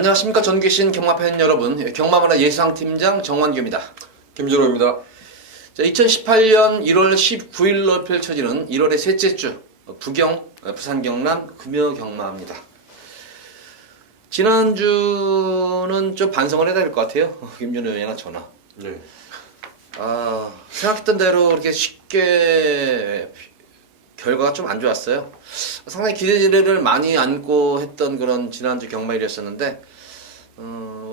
안녕하십니까. 전 계신 경마팬 여러분, 경마문화 예상팀장 정환규입니다. 김준호입니다. 자, 2018년 1월 19일로 펼쳐지는 1월의 셋째 주 부경, 부산 경남 금요 경마입니다. 지난주는 좀 반성을 해야 될 것 같아요. 김준호 의원이나 전화. 네. 생각했던 대로 그렇게 쉽게 결과가 좀 안 좋았어요. 상당히 기대를 많이 안고 했던 그런 지난주 경마일이었었는데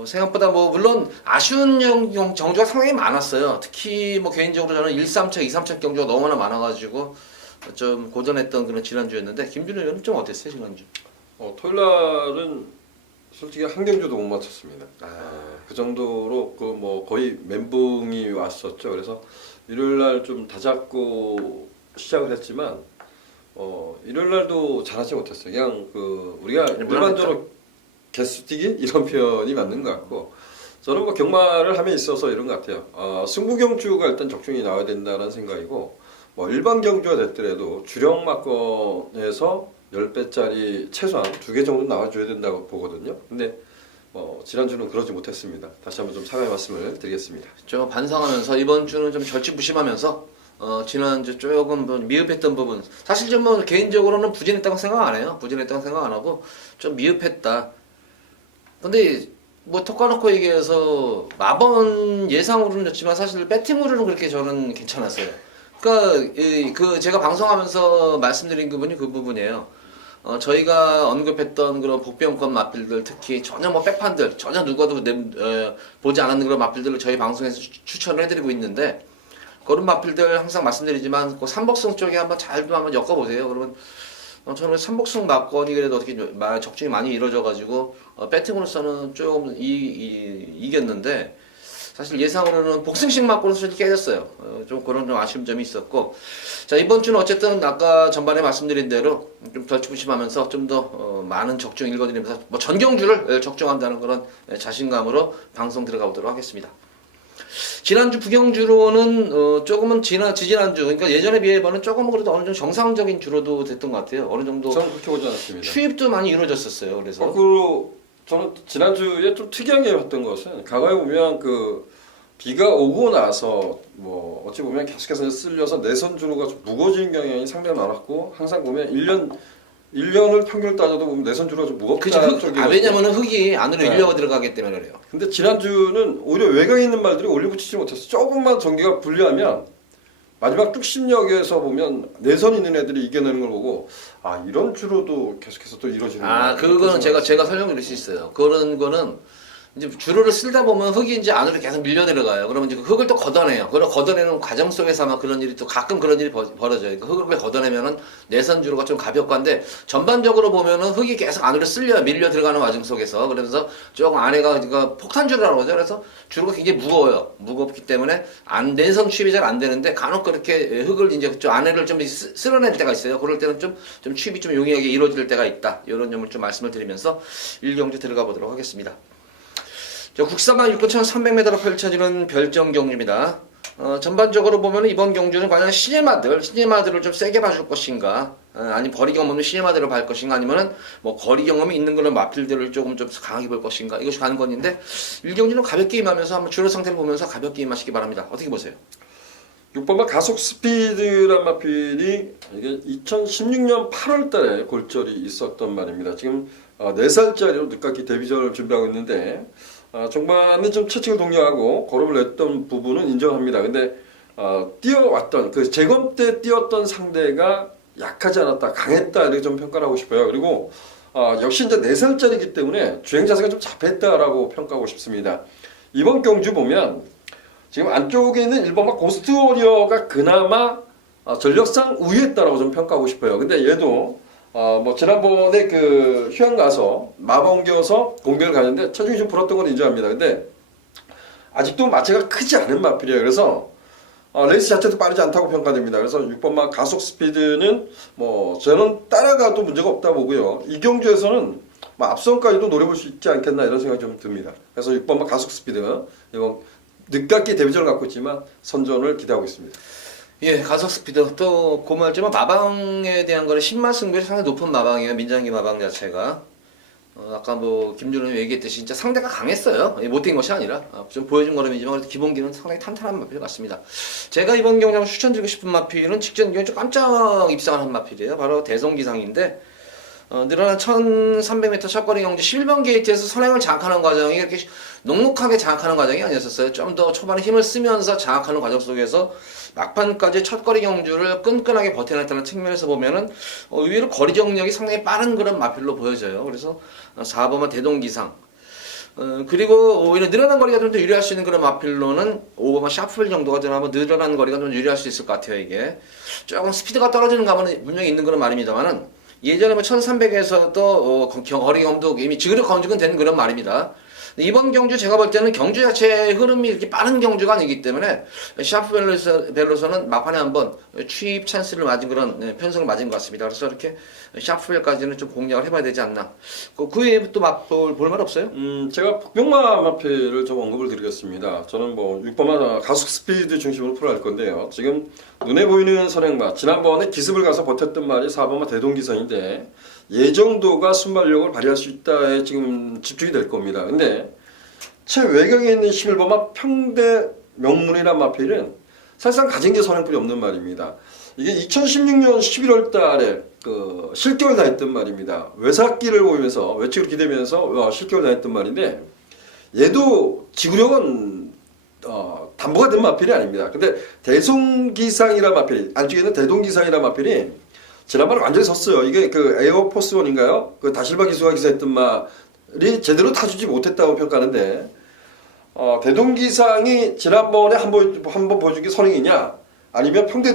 생각보다 물론 아쉬운 경주가 상당히 많았어요. 특히 개인적으로 저는 1, 3차, 2, 3차 경주가 너무나 많아가지고 좀 고전했던 그런 지난주였는데 김준호 의원은 좀 어땠어요 지난주? 토요일 날은 솔직히 한 경주도 못 맞췄습니다. 그 정도로 거의 멘붕이 왔었죠. 그래서 일요일 날 좀 다잡고 시작을 했지만 일요일 날도 잘하지 못했어요. 그냥 우리가 일반적으로 개수 뛰기 이런 표현이 맞는 것 같고, 저는 경마를 함에 있어서 이런 것 같아요. 승부 경주가 일단 적중이 나와야 된다는 생각이고, 일반 경주가 됐더라도 주력 막건에서 10배짜리 최소한 2개 정도 나와줘야 된다고 보거든요. 근데 지난주는 그러지 못했습니다. 다시 한번 좀 사과의 말씀을 드리겠습니다. 좀 반성하면서 이번 주는 좀 절치부심하면서 지난주 조금 미흡했던 부분, 사실 좀 개인적으로는 부진했다고 생각 안 해요. 부진했다고 생각 안 하고 좀 미흡했다. 근데 톡 까놓고 얘기해서 마번 예상으로는 좋지만 사실 배팅으로는 그렇게 저는 괜찮았어요. 그러니까 제가 방송하면서 말씀드린 부분이 그 부분이에요. 저희가 언급했던 그런 복병권 마필들, 특히 전혀 백판들, 전혀 누구도 보지 않았는 그런 마필들을 저희 방송에서 추천을 해드리고 있는데, 그런 마필들 항상 말씀드리지만 삼복승 쪽에 한번 엮어보세요. 그러면 저는 삼복승 막건이 그래도 어떻게 적중이 많이 이루어져가지고 배팅으로서는 조금 이겼는데, 사실 예상으로는 복승식 막고는 솔직히 깨졌어요. 좀 그런 좀 아쉬운 점이 있었고, 자, 이번 주는 어쨌든 아까 전반에 말씀드린 대로 좀 덜치부심하면서 좀 더 많은 적중 읽어드리면서 전경주를 적중한다는 그런 자신감으로 방송 들어가 보도록 하겠습니다. 지난주 부경주로는 조금은 지난주, 그러니까 예전에 비해서는 조금은 그래도 어느 정도 정상적인 주로도 됐던 것 같아요. 어느 정도 저는 그렇게 보지 않았습니다. 수입도 많이 이루어졌었어요. 그래서 거꾸로 저는 지난주에 좀 특이하게 봤던 것은, 과거에 보면 비가 오고 나서 어찌 보면 계속해서 쓸려서 내선 주로가 좀 무거워지는 경향이 상당히 많았고, 항상 보면 1년을 평균을 따져도 보면 내선 주로가 좀 무겁다는 쪽이. 왜냐면은 흙이 안으로 일려가 들어가기 때문에 그래요. 근데 지난주는 오히려 외곽에 있는 말들이 올리붙이지 못해서 조금만 전개가 불리하면 마지막 뚝심역에서 보면 내선 있는 애들이 이겨내는 걸 보고, 이런 주로도 계속해서 또 이루어지는. 그거는 제가 설명드릴 수 있어요. 그런 거는 이제 주로를 쓸다 보면 흙이 이제 안으로 계속 밀려 내려가요. 그러면 이제 그 흙을 또 걷어내요. 그걸 걷어내는 과정 속에서 아마 그런 일이 또 가끔 그런 일이 벌어져요. 그 흙을 걷어내면은 내선 주로가 좀 가볍고 한데, 전반적으로 보면은 흙이 계속 안으로 밀려 들어가는 과정 속에서, 그러면서 조금 안에가 폭탄 주로라고 하죠. 그래서 주로가 굉장히 무거워요. 무겁기 때문에 내선 취입이 잘 안 되는데, 간혹 그렇게 흙을 이제 좀 안에를 좀 쓸어낼 때가 있어요. 그럴 때는 좀 취입이 좀 용이하게 이루어질 때가 있다. 이런 점을 좀 말씀을 드리면서 1경주 들어가 보도록 하겠습니다. 국사방 6,300m로 펼쳐지는 별정 경주입니다. 전반적으로 보면 이번 경주는 과연 신예마들을 좀 세게 봐줄 것인가, 아니면 거리 경험 없는 신예마들을 볼 것인가, 아니면은 거리 경험이 있는 그런 마필들을 조금 강하게 볼 것인가, 이것이 관건인데, 1경주는 가볍게 임하면서 한번 주로 상태를 보면서 가볍게 임하시기 바랍니다. 어떻게 보세요? 6번마 가속 스피드란 마필이 이게 2016년 8월 달에 골절이 있었던 말입니다. 지금 4살짜리로 늦깎이 데뷔전을 준비하고 있는데, 종반은 좀 채찍을 독려하고 걸음을 냈던 부분은 인정합니다. 근데 뛰어왔던 재검 때 뛰었던 상대가 약하지 않았다, 강했다, 이렇게 좀 평가를 하고 싶어요. 그리고 역시 이제 4살짜리이기 때문에 주행 자세가 좀 잡혔다라고 평가하고 싶습니다. 이번 경주 보면 지금 안쪽에 있는 1번마 고스트 워리어가 그나마 전력상 우위했다라고 좀 평가하고 싶어요. 근데 얘도 지난번에 휴양 가서 마바 옮겨서 공격을 가는데 체중이 좀 불었던 건 인정합니다. 근데 아직도 마체가 크지 않은 마필이에요. 그래서 레이스 자체도 빠르지 않다고 평가됩니다. 그래서 6번마 가속 스피드는 저는 따라가도 문제가 없다 보고요. 이 경주에서는 앞선까지도 노려볼 수 있지 않겠나, 이런 생각이 좀 듭니다. 그래서 6번마 가속 스피드, 이번 늦깎이 데뷔전을 갖고 있지만 선전을 기대하고 있습니다. 예, 가속 스피드. 또 고말지만 마방에 대한 거는 10만 승률이 상당히 높은 마방이에요. 민장기 마방 자체가. 아까 뭐 김준호 얘기했듯이 진짜 상대가 강했어요. 못뛴 것이 아니라 좀 보여준 걸음이지만 그래도 기본기는 상당히 탄탄한 마필 같습니다. 제가 이번 경기장 추천드리고 싶은 마필은 직전 경기 좀 깜짝 입상을 한 마필이에요. 바로 대성기상인데 늘어난 1300m 첫거리 경주 11번 게이트에서 선행을 장악하는 과정이 이렇게 넉넉하게 장악하는 과정이 아니었었어요. 좀 더 초반에 힘을 쓰면서 장악하는 과정 속에서 막판까지 첫거리 경주를 끈끈하게 버텨냈다는 측면에서 보면은 의외로 거리 정력이 상당히 빠른 그런 마필로 보여져요. 그래서 4번은 대동기상. 그리고 오히려 늘어난 거리가 좀 더 유리할 수 있는 그런 마필로는 5번은 샤프벨 정도가 좀 한번 늘어난 거리가 좀 유리할 수 있을 것 같아요. 이게 조금 스피드가 떨어지는 감은 분명히 있는 그런 말입니다만은 예전에 뭐 1300에서도 거리 감독 이미 지그력 검증은 된 그런 말입니다. 이번 경주 제가 볼 때는 경주 자체의 흐름이 이렇게 빠른 경주가 아니기 때문에 샤프 벨로서는 막판에 한번 취입 찬스를 맞은 그런 편성을 맞은 것 같습니다. 그래서 이렇게 샤프벨까지는 좀 공략을 해봐야 되지 않나. 그 외에 또 볼 말 없어요? 제가 복병마 마필을 좀 언급을 드리겠습니다. 저는 뭐 6번마 가속 스피드 중심으로 풀어갈 건데요. 지금 눈에 보이는 선행마, 지난번에 기습을 가서 버텼던 말이 4번마 대동기선인데 예정도가 순발력을 발휘할 수 있다에 지금 집중이 될 겁니다. 근데 최외곽에 있는 11번마 평대 명문이란 마필은 사실상 가진 게 선행풀이 없는 말입니다. 이게 2016년 11월 달에 그 실격을 당했던 말입니다. 외삭기를 보이면서 외측으로 기대면서 실격을 당했던 말인데 얘도 지구력은 담보가 된 마필이 아닙니다. 근데 대송기상이란 마필, 안쪽에 있는 대동기상이란 마필이 지난번에 완전히 섰어요. 이게 그 에어포스원인가요? 그 다실바 기수가 기사했던 말이 제대로 타주지 못했다고 평가하는데 대동기상이 지난번에 한번 보여준 게 선행이냐? 아니면 평대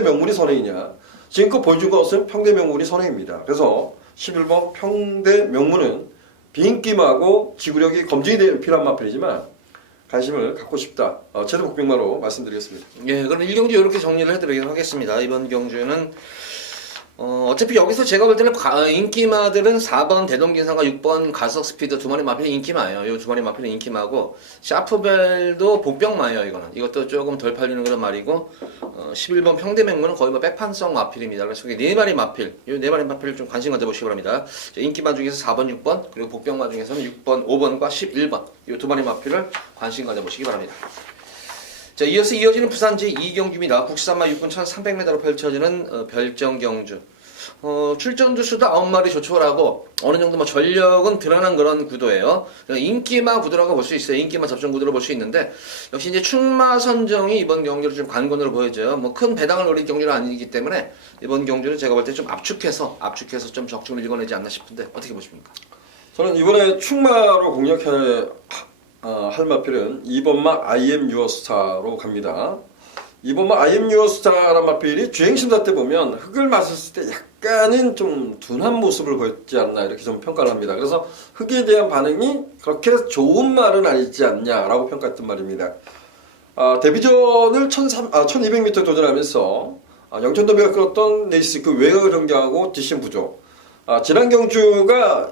명문이 선행이냐? 지금껏 보여준 것은 평대 명문이 선행입니다. 그래서 11번 평대 명문은 비인기마고 지구력이 검증이 필요한 마필이지만 관심을 갖고 싶다. 최대 복병마로 말씀드리겠습니다. 예, 그럼 1경주 이렇게 정리를 해드리도록 하겠습니다. 이번 경주는 어차피 여기서 제가 볼 때는 인기마들은 4번 대동기상과 6번 가속 스피드 두 마리 마필이 인기마예요. 이 두 마리 마필은 인기마고 샤프벨도 복병마예요. 이것도 조금 덜 팔리는 그런 말이고 11번 평대명문은 거의 뭐 백판성 마필입니다. 그래서 이 네 마리 마필, 이 네 마리 마필을 좀 관심 가져보시기 바랍니다. 인기마 중에서 4번, 6번 그리고 복병마 중에서는 6번, 5번과 11번 이 두 마리 마필을 관심 가져보시기 바랍니다. 자, 이어서 이어지는 부산지 2경주입니다. 국산마 6분 1300m로 펼쳐지는 별정 경주. 출전 두수도 9마리 조촐하고 어느 정도 뭐 전력은 드러난 그런 구도예요. 인기마 구도라고 볼 수 있어요. 인기마 접전 구도로 볼 수 있는데 역시 이제 충마 선정이 이번 경주를 좀 관건으로 보여져요. 뭐 큰 배당을 노린 경주는 아니기 때문에 이번 경주는 제가 볼 때 좀 압축해서 좀 적중을 읽어내지 않나 싶은데 어떻게 보십니까? 저는 이번에 충마로 공략할 할 마필은 2번마 IM 유어스타로 갑니다. 2번마 IM 유어스타란 마필이 주행심사 때 보면 흙을 맞았을 때 약간은 좀 둔한 모습을 보였지 않나 이렇게 좀 평가를 합니다. 그래서 흙에 대한 반응이 그렇게 좋은 말은 아니지 않냐라고 평가했던 말입니다. 데뷔전을 1200m 도전하면서 영천더비가 끌었던 레이스 그 외곽을 경기하고 뒷심 부족. 지난 경주가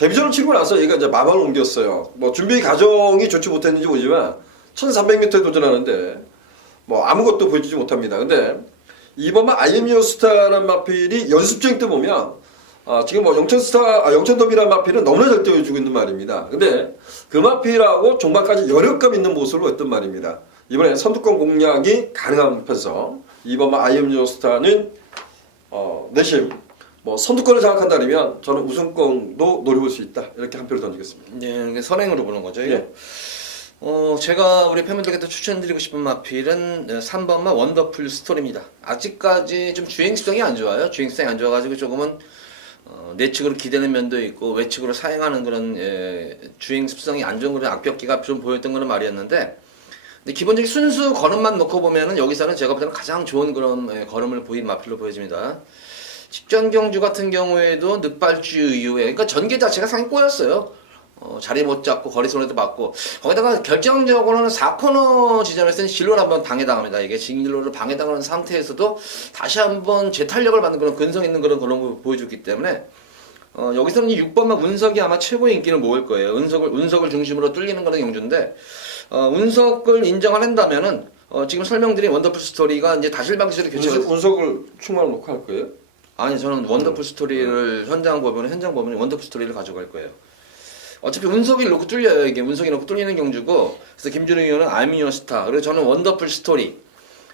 데뷔전을 치고 나서 얘가 이제 마방을 옮겼어요. 뭐 준비 과정이 좋지 못했는지 모르지만 1300m에 도전하는데 뭐 아무것도 보여주지 못합니다. 근데 이번만 IMU 스타라는 마필이 연습주행 때 보면 지금 뭐 영천더비라는 마필은 너무나 잘 띄워주고 있는 말입니다. 근데 그 마필하고 종반까지 여력감 있는 모습으로 했던 말입니다. 이번에 선두권 공략이 가능한 편서 이번만 IMU 스타는 내심 뭐 선두권을 장악한다면 저는 우승권도 노려볼 수 있다. 이렇게 한 표를 던지겠습니다. 네, 선행으로 보는 거죠. 예. 제가 우리 팬분들께 또 추천드리고 싶은 마필은 3번마 원더풀 스토리입니다. 아직까지 좀 주행성이 안 좋아요. 주행성이 안 좋아가지고 조금은 내측으로 기대는 면도 있고 외측으로 사행하는 그런 주행 습성이 안 좋은 그런 악벽기가 좀 보였던 그런 말이었는데 근데 기본적인 순수 걸음만 놓고 보면은 여기서는 제가 볼 때는 가장 좋은 그런 걸음을 보인 마필로 보여집니다. 직전 경주 같은 경우에도 늑발주 이후에 그러니까 전개 자체가 상당히 꼬였어요. 자리 못 잡고 거리 손에도 맞고 거기다가 결정적으로는 4코너 지점에서는 진로를 한번 방해당합니다. 이게 진로를 방해당하는 상태에서도 다시 한번 재탄력을 받는 그런 근성 있는 그런 걸 보여줬기 때문에 여기서는 6번만 운석이 아마 최고의 인기를 모을 거예요. 운석을 중심으로 뚫리는 그런 경주인데 운석을 인정을 한다면은 지금 설명드린 원더풀 스토리가 이제 다실방 기술을 교체해서 운석을 충만을 놓고 할 거예요? 아니 저는 원더풀 스토리를 현장 보면 원더풀 스토리를 가져갈 거예요. 어차피 운석이를 놓고 뚫려요. 이게 운석이 놓고 뚫리는 경주고, 그래서 김준호 의원은 I'm your star. 그래서 저는 원더풀 스토리.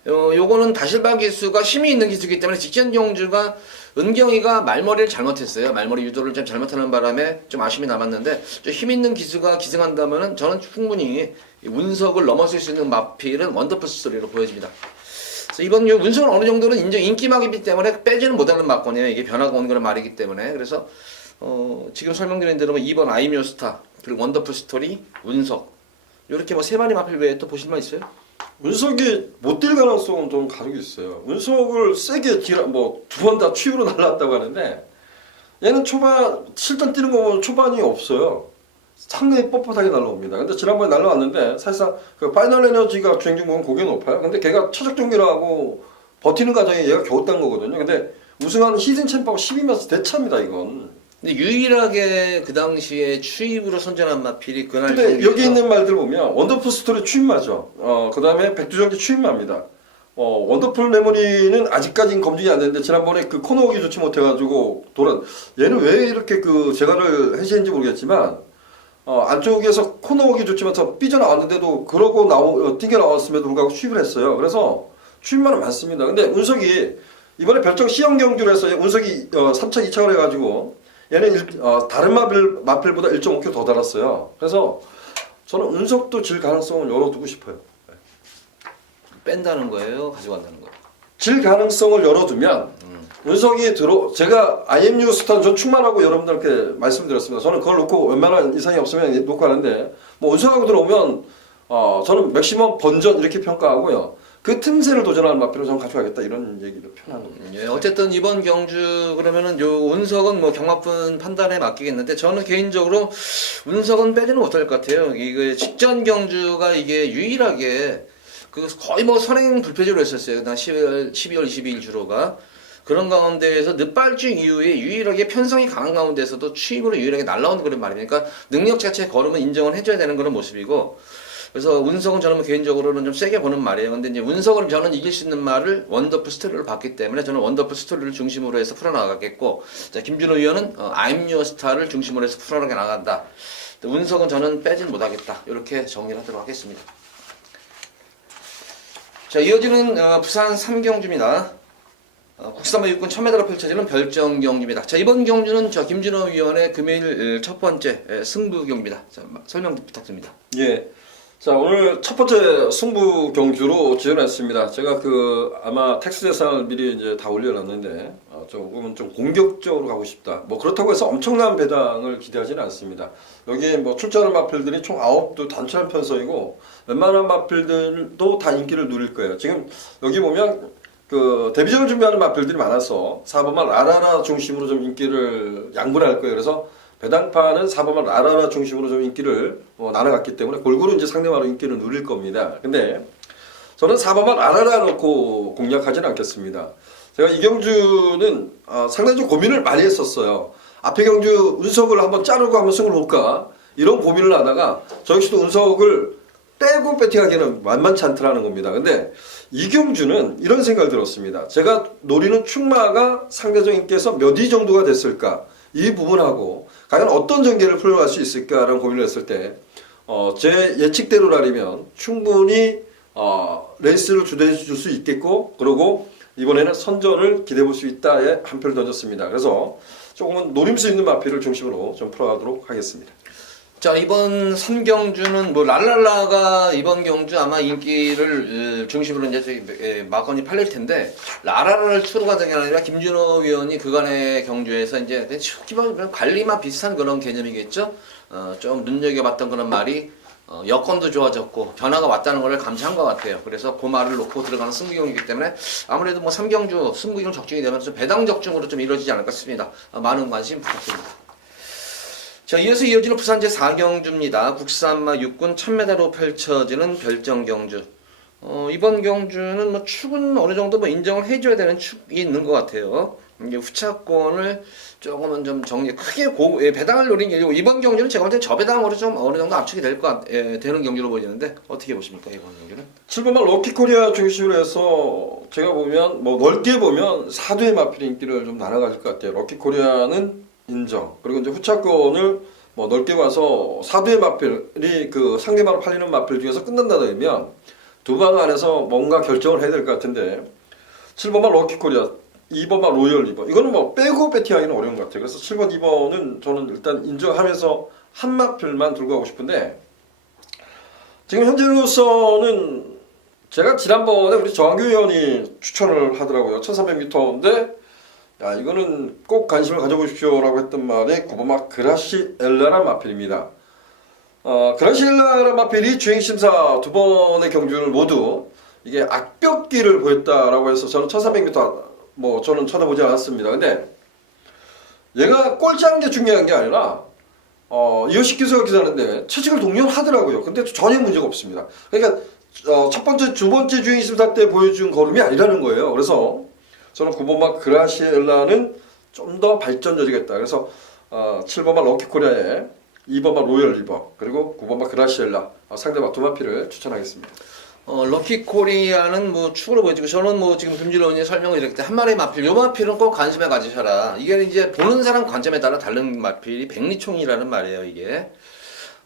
요거는 다실바 기수가 힘이 있는 기수이기 때문에 직전 경주가 은경이가 말머리를 잘못했어요. 말머리 유도를 좀 잘못하는 바람에 좀 아쉬움이 남았는데, 좀 힘 있는 기수가 기승한다면은 저는 충분히 운석을 넘어설 수 있는 마필은 원더풀 스토리로 보여집니다. 그래서 이번 운석은 어느 정도는 인기막이기 때문에 빼지는 못하는 막권이에요. 이게 변화가 오는 그런 말이기 때문에. 그래서 지금 설명드린 대로 2번 아이미오 스타, 그리고 원더풀 스토리, 운석, 이렇게 뭐 세 마리 마필 외에 또 보실 만 있어요? 운석이 못 뛸 가능성은 좀 가지고 있어요. 운석을 세게 뭐 두 번 다 추유로 날랐다고 하는데, 얘는 초반 실전 뛰는 거 보면 초반이 없어요. 상당히 뻣뻣하게 날라옵니다. 근데 지난번에 날라왔는데 사실상 그 파이널 에너지가 주행중 보면 고개 높아요. 근데 걔가 최적 경기라고 버티는 과정에 얘가 겨우 딴 거거든요. 근데 우승하는 시즌 챔프하고 12면서 대차입니다, 이건. 근데 유일하게 그 당시에 추입으로 선전한 마필이 그날 근데 경기에서 여기 있는 말들 보면 원더풀 스토리 추임마죠. 그 다음에 백두정기 추임마입니다. 원더풀 메모리는 아직까지는 검증이 안 됐는데 지난번에 그 코너워기 좋지 못해가지고 얘는 왜 이렇게 그 재갈을 해시했는지 모르겠지만 안쪽에서 코너워기 좋지 못해서 삐져나왔는데도 그러고 뛰겨 나왔음에도 불구하고 추입을 했어요. 그래서 추임마는 많습니다. 근데 운석이 이번에 별정 시험 경주를 해서 운석이 3차 2차를 해가지고 얘는 다른 마필보다 1.5km 더 달았어요. 그래서 저는 운석도 질 가능성을 열어두고 싶어요. 뺀다는 거예요? 가져간다는 거예요? 질 가능성을 열어두면 운석이 제가 IMU 스타는 전 충만하고 여러분들께 말씀드렸습니다. 저는 그걸 놓고 웬만한 이상이 없으면 놓고 하는데 뭐 운석하고 들어오면 저는 맥시멈 번전 이렇게 평가하고요. 그 틈새를 도전하는 마필로 저는 가져가겠다 이런 얘기를 표현하는 겁니다. 예, 어쨌든 이번 경주 그러면은 요 운석은 뭐 경마분 판단에 맡기겠는데 저는 개인적으로 운석은 빼지는 못할 것 같아요. 이게 직전 경주가 이게 유일하게 그 거의 뭐 선행 불패주로 했었어요. 그다음 12월 22일 주로가 그런 가운데에서 늦발주 이후에 유일하게 편성이 강한 가운데서도 추입으로 유일하게 날라오는 그런 말입니다. 그러니까 능력 자체 걸음은 인정을 해줘야 되는 그런 모습이고. 그래서 운석은 저는 개인적으로는 좀 세게 보는 말이에요. 근데 이제 운석을 저는 이길 수 있는 말을 원더풀 스토리를 봤기 때문에 저는 원더풀 스토리를 중심으로 해서 풀어나가겠고, 자, 김준호 의원은 I'm your star를 중심으로 해서 풀어나가 나간다. 운석은 저는 빼진 못하겠다. 이렇게 정리를 하도록 하겠습니다. 자, 이어지는 부산 3경주입니다. 국산마 육군 1000m로 펼쳐지는 별정 경주입니다. 자, 이번 경주는 저 김준호 위원의 금요일 첫 번째 승부 경기입니다. 자, 설명 부탁드립니다. 예. 자, 오늘 첫 번째 승부 경주로 지원했습니다. 제가 아마 텍스 대상을 미리 이제 다 올려놨는데, 조금은 좀 공격적으로 가고 싶다. 뭐 그렇다고 해서 엄청난 배당을 기대하지는 않습니다. 여기에 뭐 출전하는 마필들이 총 9도 단체한 편성이고, 웬만한 마필들도 다 인기를 누릴 거예요. 지금 여기 보면 데뷔전을 준비하는 마필들이 많아서 4번만 라라라 중심으로 좀 인기를 양분할 거예요. 그래서 배당파는 4번만 라라라 중심으로 좀 인기를 나눠갔기 때문에 골고루 이제 상대방으로 인기를 누릴 겁니다. 근데 저는 4번만 라라라 놓고 공략하지는 않겠습니다. 제가 이 경주는 상당히 좀 고민을 많이 했었어요. 앞에 경주 운석을 한번 자르고 한번 승을 볼까 이런 고민을 하다가 저 역시도 운석을 빼고 배팅하기는 만만치 않더라는 겁니다. 근데 이 경주는 이런 생각이 들었습니다. 제가 노리는 충마가 상대적 인기에서 몇 위 정도가 됐을까 이 부분하고 과연 어떤 전개를 풀어갈 수 있을까라는 고민을 했을 때 제 예측대로라면 충분히 레이스를 주도해 줄 수 있겠고, 그리고 이번에는 선전을 기대해 볼 수 있다에 한 표를 던졌습니다. 그래서 조금은 노림수 있는 마필을 중심으로 좀 풀어가도록 하겠습니다. 자, 이번 3경주는 뭐 랄랄라가 이번 경주 아마 인기를 중심으로 이제 막건이 팔릴 텐데, 라라라를 추구하는 게 아니라 김준호 위원이 그간의 경주에서 이제 기본 관리만 비슷한 그런 개념이겠죠. 좀 눈여겨봤던 그런 말이 여건도 좋아졌고 변화가 왔다는 걸 감지한 것 같아요. 그래서 그 말을 놓고 들어가는 승부경이기 때문에 아무래도 뭐 3경주 승부경 적중이 되면 좀 배당 적중으로 좀 이루어지지 않을까 싶습니다. 많은 관심 부탁드립니다. 자, 이어서 이어지는 부산 제4경주입니다. 국산마 육군 1000m로 펼쳐지는 별정 경주. 이번 경주는 뭐 축은 어느 정도 뭐 인정을 해줘야 되는 축이 있는 것 같아요. 이게 후차권을 조금은 좀 정리 크게 배당을 노린 경기고 이번 경기는 제가 볼 때 저배당으로 좀 어느 정도 압축이 되는 경기로 보이는데 어떻게 보십니까 이번 경기는? 7번만 럭키코리아 중심으로 해서 제가 보면 뭐 넓게 보면 사두의 마필 인기를 좀 나눠가질 것 같아요. 럭키코리아는 인정. 그리고 이제 후차권을 뭐 넓게 봐서 사두의 마필이 그 상대방으로 팔리는 마필 중에서 끝난다고 하면 두 방 안에서 뭔가 결정을 해야 될 것 같은데 7번만 럭키코리아 2번만 로열 리버 이거는 뭐 빼고 배팅하기는 어려운 것 같아요. 그래서 7번 2번은 저는 일단 인정하면서 한 마필만 들고 가고 싶은데 지금 현재로서는 제가 지난번에 우리 정한규 의원이 추천을 하더라고요. 1300m인데 야 이거는 꼭 관심을 가져보십시오라고 했던 말이 9번마 그라시엘라란 마필입니다. 그라시엘라란 마필이 주행심사 두 번의 경주를 모두 이게 악벽기를 보였다라고 해서 저는 1300m 뭐 저는 쳐다보지 않았습니다. 근데 얘가 꼴찌하는 게 중요한 게 아니라 이호식 기수가 기사하는데 채찍을 동료하더라고요. 근데 전혀 문제가 없습니다. 그러니까 첫 번째, 두 번째 주행심사 때 보여준 걸음이 아니라는 거예요. 그래서 저는 9번마 그라시엘라는 좀 더 발전 여지가 있다. 그래서 7번마 럭키코리아에 2번마 로열 리버 그리고 9번마 그라시엘라 상대방 두 마필을 추천하겠습니다. 럭키코리아는 뭐 축으로 보여지고 저는 뭐 지금 금질원이 설명을 이렇게 때 한 마리의 마필 요 마필은 꼭 관심에 가지셔라. 이게 이제 보는 사람 관점에 따라 다른 마필이 백리총이라는 말이에요. 이게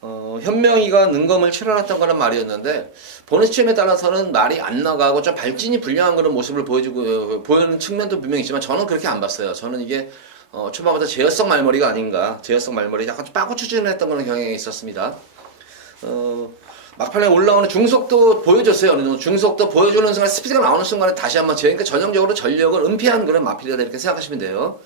현명이가 능검을 치러놨던 거는 말이었는데 보는 시점에 따라서는 말이 안 나가고 좀 발진이 불량한 그런 모습을 보이는 측면도 분명히 있지만 저는 그렇게 안 봤어요. 저는 이게 초반부터 제어성 말머리가 아닌가, 제어성 말머리 약간 좀 빠고 추진했던 그런 경향이 있었습니다. 막판에 올라오는 중속도 보여줬어요. 어느 정도 중속도 보여주는 순간 스피드가 나오는 순간에 다시 한번 그러니까 전형적으로 전력을 은폐한 그런 마필이다 이렇게 생각하시면 돼요.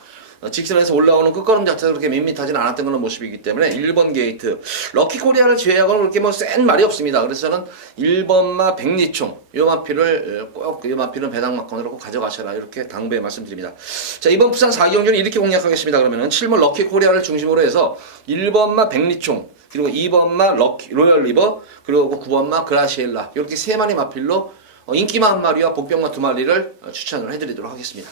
직선에서 올라오는 끝걸음 자체가 그렇게 밋밋하지는 않았던 그런 모습이기 때문에 1번 게이트 럭키코리아를 제외하고는 그렇게 뭐 센 말이 없습니다. 그래서 저는 1번마 백리총 요 마필을 꼭 이 마필은 배당 막건으로 꼭 가져가셔라 이렇게 당부해 말씀드립니다. 자 이번 부산 4경기는 이렇게 공략하겠습니다. 그러면은 7번 럭키코리아를 중심으로 해서 1번마 백리총 그리고 2번마 로열 리버 그리고 9번마 그라시엘라 이렇게 세 마리 마필로 인기마 한 마리와 복병마 두 마리를 추천을 해드리도록 하겠습니다.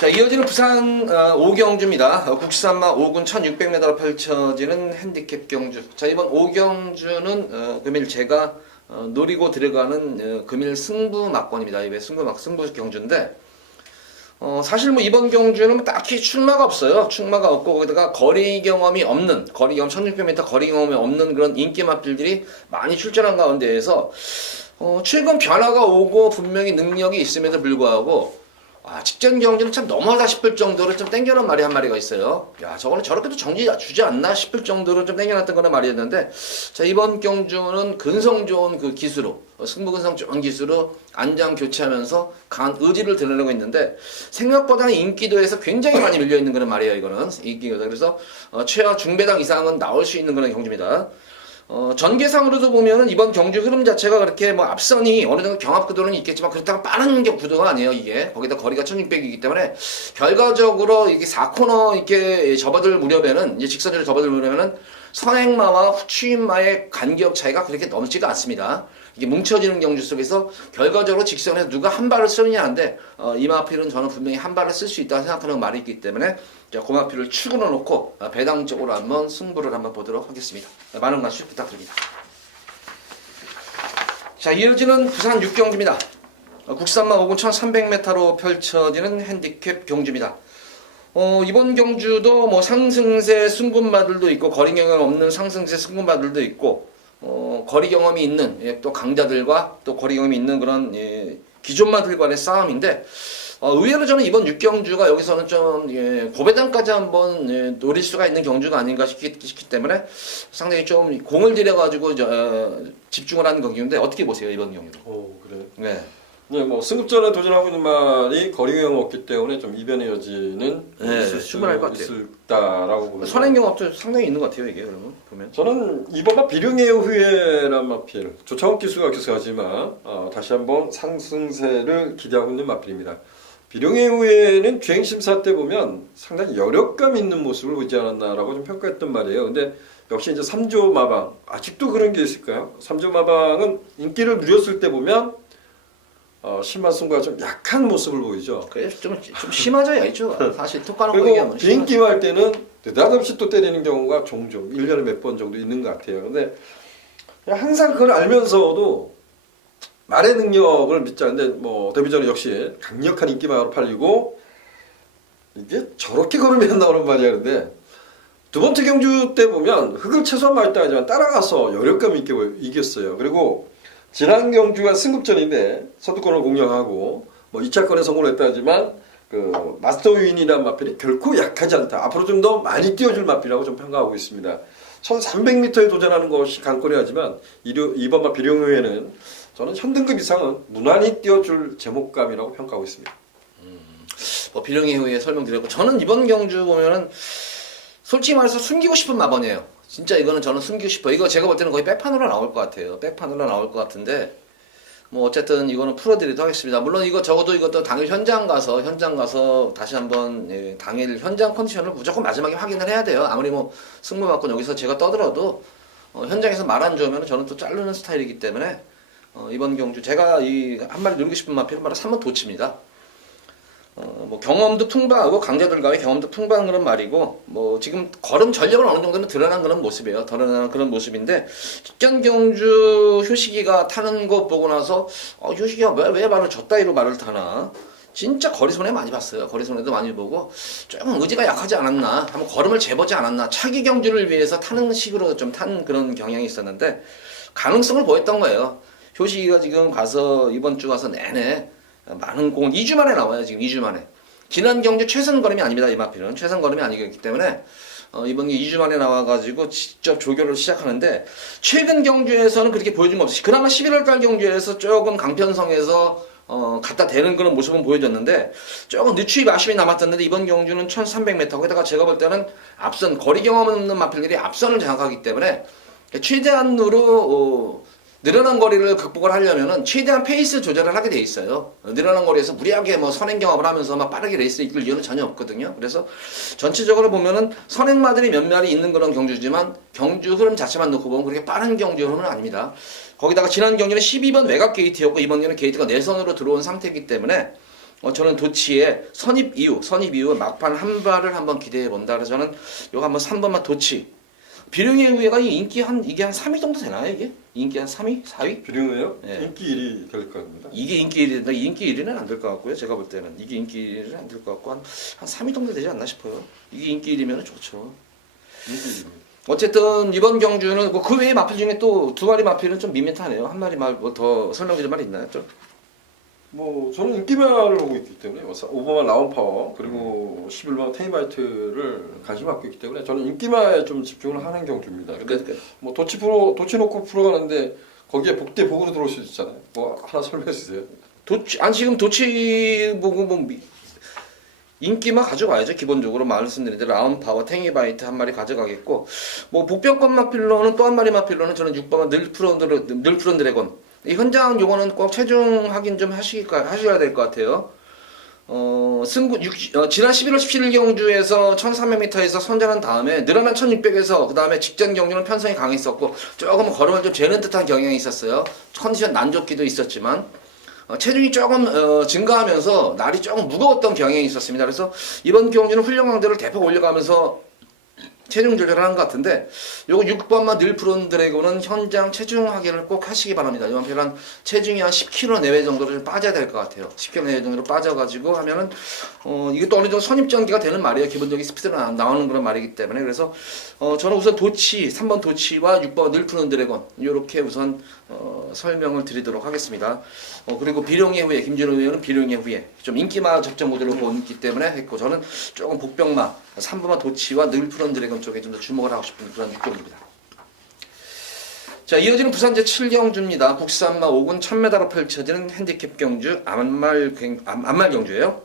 자 이어지는 부산 5경주입니다. 국산마 5군 1600m로 펼쳐지는 핸디캡 경주. 자 이번 5경주는 금일 제가 노리고 들어가는 금일 승부 막권입니다. 이번 승부 경주인데 사실 뭐 이번 경주는 딱히 출마가 없어요. 출마가 없고 거기다가 거리 경험이 없는 1600m 거리 경험이 없는 그런 인기 마필들이 많이 출전한 가운데에서 최근 변화가 오고 분명히 능력이 있음에도 불구하고 직전 경기는 참 너무하다 싶을 정도로 좀 땡겨놓은 말이 한 마리가 있어요. 야, 저거는 저렇게도 정지 주지 않나 싶을 정도로 좀 땡겨놨던 거나 말이었는데, 자, 이번 경주는 근성 좋은 그 기수로, 승부 근성 좋은 기수로 안장 교체하면서 강한 의지를 드러내고 있는데, 생각보다는 인기도에서 굉장히 많이 밀려있는 그런 말이에요, 이거는. 인기가. 그래서, 최하 중배당 이상은 나올 수 있는 그런 경주입니다. 전개상으로도 보면은 이번 경주 흐름 자체가 그렇게 뭐 앞선이 어느 정도 경합 구도는 있겠지만 그렇다고 빠른 구도가 아니에요, 이게. 거기다 거리가 1600이기 때문에 결과적으로 이게 4코너 이렇게 접어들 무렵에는 이제 직선으로 접어들 무렵에는 선행마와 후추인마의 간격 차이가 그렇게 넘지가 않습니다. 이게 뭉쳐지는 경주 속에서 결과적으로 직선에서 누가 한 발을 쓰느냐인데 이 마필은 저는 분명히 한 발을 쓸 수 있다고 생각하는 말이 있기 때문에 그 마필을 축으로 놓고 배당적으로 한번 승부를 한번 보도록 하겠습니다. 많은 관심 부탁드립니다. 자 이어지는 부산 6경주입니다. 국산마 5군 1300m로 펼쳐지는 핸디캡 경주입니다. 이번 경주도 뭐 상승세 승군마들도 있고 거리 경험 없는 상승세 승군마들도 있고 거리 경험이 있는 또 강자들과 또 거리 경험이 있는 그런 기존마들 간의 싸움인데 의외로 저는 이번 6경주가 여기서는 좀 고배당까지 한번 노릴 수가 있는 경주가 아닌가 싶기 때문에 상당히 좀 공을 들여가지고 집중을 하는 경기인데 어떻게 보세요 이번 경기도? 오 그래. 네. 네, 뭐 승급전에 도전하고 있는 말이 거리 경험 없기 때문에 좀 이변의 여지는 충분할 것 같아요. 있을다라고 보면 선행 경험도 상당히 있는 것 같아요 이게 그러면 보면. 저는 이번만 비룡의 후예란 마필 조창욱 기수가 기수하지만 다시 한번 상승세를 기대하고 있는 마필입니다. 비룡의 후예는 주행심사 때 보면 상당히 여력감 있는 모습을 보이지 않았나라고 좀 평가했던 말이에요. 근데 역시 이제 3조 마방 아직도 그런 게 있을까요? 3조 마방은 인기를 누렸을 때 보면 신만승과 좀 약한 모습을 보이죠. 그래 좀 심하죠 야이죠. 사실 톡 까놓고 그리고 얘기하면 비인기 할 때는 느닷없이 또 때리는 경우가 종종 1년에 몇 번 정도 있는 것 같아요. 근데 항상 그걸 알면서도 말의 능력을 믿자는데 뭐 데뷔전 역시 강력한 인기마로 팔리고 이게 저렇게 걸으면 한다고 그런 말이 하는데 두 번째 경주 때 보면 흙을 최소한 맞다 하지만 따라가서 여력감 있게 이겼어요. 그리고 지난 경주가 승급전인데 선두권을 공략하고 뭐 2차권에 성공을 했다 하지만 그 마스터윈이라는 마필이 결코 약하지 않다. 앞으로 좀 더 많이 뛰어줄 마필이라고 좀 평가하고 있습니다. 1300m에 도전하는 것이 관건이 하지만 이번 마필 경우에는 저는 현등급 이상은 무난히 뛰어줄 제목감이라고 평가하고 있습니다. 뭐 비룡의 후에 설명드렸고 저는 이번 경주 보면은 솔직히 말해서 숨기고 싶은 마번이에요. 진짜 이거는 저는 숨기고 싶어요. 이거 제가 볼 때는 거의 백판으로 나올 것 같아요. 백판으로 나올 것 같은데 뭐 어쨌든 이거는 풀어드리도록 하겠습니다. 물론 이거 적어도 이것도 당일 현장 가서 다시 한번 당일 현장 컨디션을 무조건 마지막에 확인을 해야 돼요. 아무리 뭐 승부 받고 여기서 제가 떠들어도 현장에서 말 안 좋으면 저는 또 자르는 스타일이기 때문에 이번 경주 제가 이 한 마리 누르고 싶은 마필은 바로 3번 도치입니다. 뭐 경험도 풍부하고 강자들과의 경험도 풍부한 그런 말이고 뭐 지금 걸음 전력은 어느 정도는 드러난 그런 모습이에요. 드러난 그런 모습인데 직전 경주 효식이가 타는 거 보고 나서 효식이가 왜 말을 졌다이로 말을 타나 진짜 거리 손해 많이 봤어요. 거리 손해도 많이 보고 조금 의지가 약하지 않았나 한번 걸음을 재보지 않았나 차기 경주를 위해서 타는 식으로 좀 탄 그런 경향이 있었는데 가능성을 보였던 거예요. 효식이가 지금 가서 이번 주 가서 내내 많은 공은 2주 만에 나와요. 지금 2주 만에. 지난 경주 최선 걸음이 아닙니다. 이 마필은 최선 걸음이 아니기 때문에 이번 게 2주 만에 나와가지고 직접 조교를 시작하는데 최근 경주에서는 그렇게 보여준 거 없이 그나마 11월달 경주에서 조금 강편성에서 갖다 대는 그런 모습은 보여줬는데 조금 늦추입 아쉬움이 남았었는데 이번 경주는 1300m 거기다가 제가 볼 때는 앞선 거리 경험 없는 마필들이 앞선을 장악하기 때문에 최대한으로 늘어난 거리를 극복을 하려면은 최대한 페이스 조절을 하게 돼 있어요. 늘어난 거리에서 무리하게 뭐 선행 경험을 하면서 막 빠르게 레이스 이끌 이유는 전혀 없거든요. 그래서 전체적으로 보면은 선행마들이 몇 마리 있는 그런 경주지만 경주 흐름 자체만 놓고 보면 그렇게 빠른 경주 흐름은 아닙니다. 거기다가 지난 경주는 12번 외곽 게이트였고 이번 경우는 게이트가 내선으로 들어온 상태이기 때문에 저는 도치의 선입 이후 막판 한 발을 한번 기대해 본다. 그래서 저는 요거 한번 3번만 도치. 비룡의 후예가 이게 한 3위 정도 되나요 이게? 인기 한 3위? 4위? 비룡이요? 네. 인기 1위 될 겁니다. 이게 인기 1위인데 인기 1위는 안 될 것 같고요. 제가 볼 때는 이게 인기 1위는 안 될 것 같고 한 3위 정도 되지 않나 싶어요. 이게 인기 1위면 좋죠. 인기 1위. 어쨌든 이번 경주는 그 외에 마필 중에 또 두 마리 마필은 좀 밋밋하네요. 한 마리 말 뭐 더 설명드릴 말 있나요? 좀? 뭐 저는 인기마를 보고 있기 때문에 5번만 라운파워 그리고 11번 테이바이트를 관심 갖고 있기 때문에 저는 인기마에 좀 집중을 하는 경주입니다. 근데 뭐 도치 놓고 프로 가는데 거기에 복대 복으로 들어올 수 있잖아요. 뭐 하나 설명해 주세요. 지금 도치 보고 뭐 인기만 가져가야죠. 기본적으로 말씀드린 대로 라운파워 탱이바이트 한 마리 가져가겠고 뭐 복병권 마필로는 또 한 마리 마필로는 저는 6번은 늘푸른 드래곤 이 현장 요거는 꼭 체중 확인 좀 하셔야 될 것 같아요. 지난 11월 17일 경주에서 1300m에서 선전한 다음에 늘어난 1600에서 그 다음에 직전 경주는 편성이 강했었고 조금 걸음을 좀 재는 듯한 경향이 있었어요. 컨디션 난좋기도 있었지만 체중이 조금 증가하면서 날이 조금 무거웠던 경향이 있었습니다. 그래서 이번 경주는 훈련 강도를 대폭 올려가면서 체중 조절을 하는 것 같은데 요거 6번만 늘푸른 드래곤은 현장 체중 확인을 꼭 하시기 바랍니다. 이번 편은 체중이 한 10kg 내외 정도로 좀 빠져야 될 것 같아요. 10kg 내외 정도로 빠져가지고 하면은 이게 또 어느 정도 선입전개가 되는 말이에요. 기본적인 스피드가 나오는 그런 말이기 때문에 그래서 저는 우선 도치 3번 도치와 6번 늘푸른 드래곤 이렇게 우선 설명을 드리도록 하겠습니다. 그리고 비룡의 후예 김준호 의원은 비룡의 후예 좀 인기마 접전 모델로 보기 때문에 했고 저는 조금 복병마 3번마 도치와 늘푸른 드래곤 쪽에 좀 더 주목을 하고 싶은 그런 느낌입니다. 자, 이어지는 부산 제7경주입니다. 국산마 5군 1000m로 펼쳐지는 핸디캡 경주 암말 경주예요.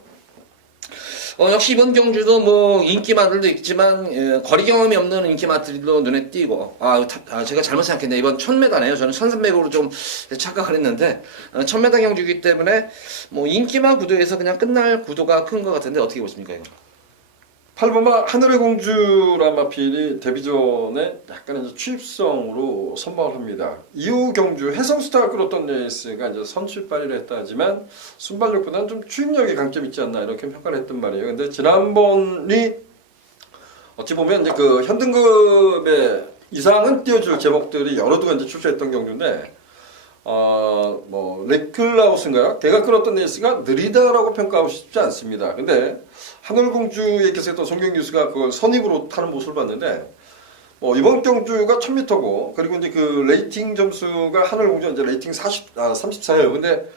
역시 이번 경주도 뭐 인기마들도 있지만 거리 경험이 없는 인기마들도 눈에 띄고 제가 잘못 생각했네. 이번 1000m네요. 저는 1300으로 좀 착각을 했는데 1000m 경주이기 때문에 뭐 인기마 구도에서 그냥 끝날 구도가 큰 것 같은데 어떻게 보십니까 이거? 8번마 하늘의 공주란 마필이 데뷔전에 약간 이제 취입성으로 선방을 합니다. 이후 경주 해성스타가 끌었던 레이스가 이제 선출발휘를 했다 하지만 순발력보다는 좀 추입력에 강점이 있지 않나 이렇게 평가를 했단 말이에요. 근데 지난번이 어찌 보면 이제 그 현등급의 이상은 띄워줄 제목들이 여러 두가 이제 출시했던 경주인데 뭐 레클라우스인가요? 걔가 끌었던 레이스가 느리다라고 평가하고 싶지 않습니다. 근데 하늘공주에게서 또 송경 교수가 그걸 선입으로 타는 모습을 봤는데 이번 경주가 1000m고 그리고 이제 그 레이팅 점수가 하늘공주 이제 레이팅 34예요. 근데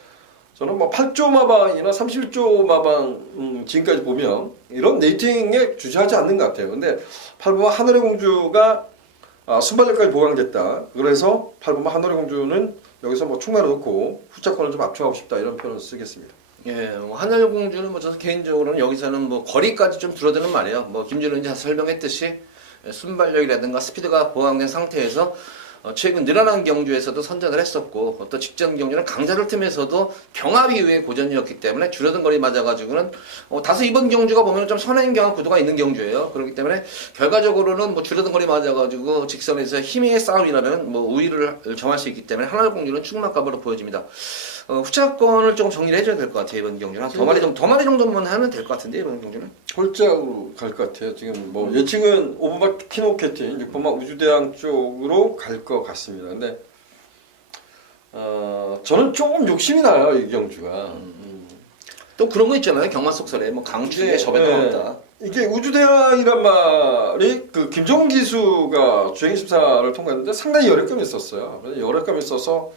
저는 뭐 8조 마방이나 31조 마방 지금까지 보면 이런 레이팅에 주저하지 않는 것 같아요. 근데 8번 하늘의 공주가 순발력까지 보강됐다. 그래서 8번 하늘의 공주는 여기서 뭐 충만을 놓고 후차권을 좀 압축하고 싶다 이런 표현을 쓰겠습니다. 예, 뭐 하늘공주는 뭐 저는 개인적으로는 여기서는 뭐 거리까지 좀 줄어드는 말이에요. 뭐 김준호 이제 설명했듯이 순발력이라든가 스피드가 보강된 상태에서 최근 늘어난 경주에서도 선전을 했었고 또 직전 경주는 강자를 틈에서도 경합 이후의 고전이었기 때문에 줄어든 거리 맞아가지고는 다소 이번 경주가 보면 좀 선행 경합 구도가 있는 경주예요. 그렇기 때문에 결과적으로는 뭐 줄어든 거리 맞아가지고 직선에서 힘의 싸움이라면 뭐 우위를 정할 수 있기 때문에 하늘공주는 충만값으로 보여집니다. 후차권을 조금 정리를 해줘야 될 것 같아요. 이번 경주는 더 마리 정도만 하면 될 것 같은데 이번 경주는 홀짝으로 갈 것 같아요. 지금 뭐 예측은 5번마 키노캐틴, 6번마 우주대왕 쪽으로 갈 것 같습니다. 근데 저는 조금 욕심이 나요 이 경주가. 또 그런 거 있잖아요. 경마 속설에 뭐 강추에 저배가 없다. 이게 우주대왕이란 말이 그 김종훈 기수가 주행심사를 통과했는데 상당히 열애감이 있었어요. 열애감이 있어서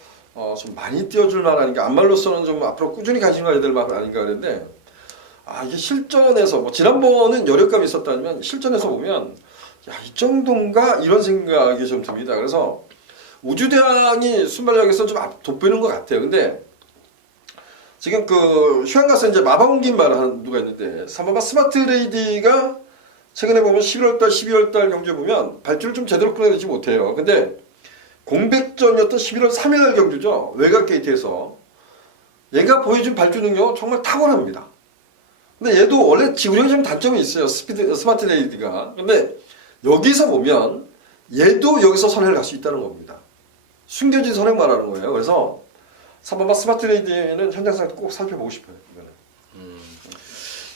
좀 많이 띄워줄 만하니까 안말로서는 좀 앞으로 꾸준히 관심 가져야 될 말 아닌가 그랬는데 이게 실전에서 뭐 지난번은 여력감이 있었다면 실전에서 보면 이 정도인가 이런 생각이 좀 듭니다. 그래서 우주대왕이 순발력에서 좀 돋보이는 것 같아요. 근데 지금 그 휴양 가서 이제 마방 옮긴 말을 하는 누가 있는데 3번마 스마트 레이디가 최근에 보면 11월달 12월달 경주에 보면 발주를 좀 제대로 끌어내지 못해요. 근데 공백전이었던 11월 3일날 경주죠. 외곽 게이트에서 얘가 보여준 발주 능력 정말 탁월합니다. 근데 얘도 원래 지구력이 좀 단점이 있어요. 스마트 레이디가. 근데 여기서 보면 얘도 여기서 선행을 갈 수 있다는 겁니다. 숨겨진 선행 말하는 거예요. 그래서 3번마 스마트 레이디는 현장 상태 꼭 살펴보고 싶어요.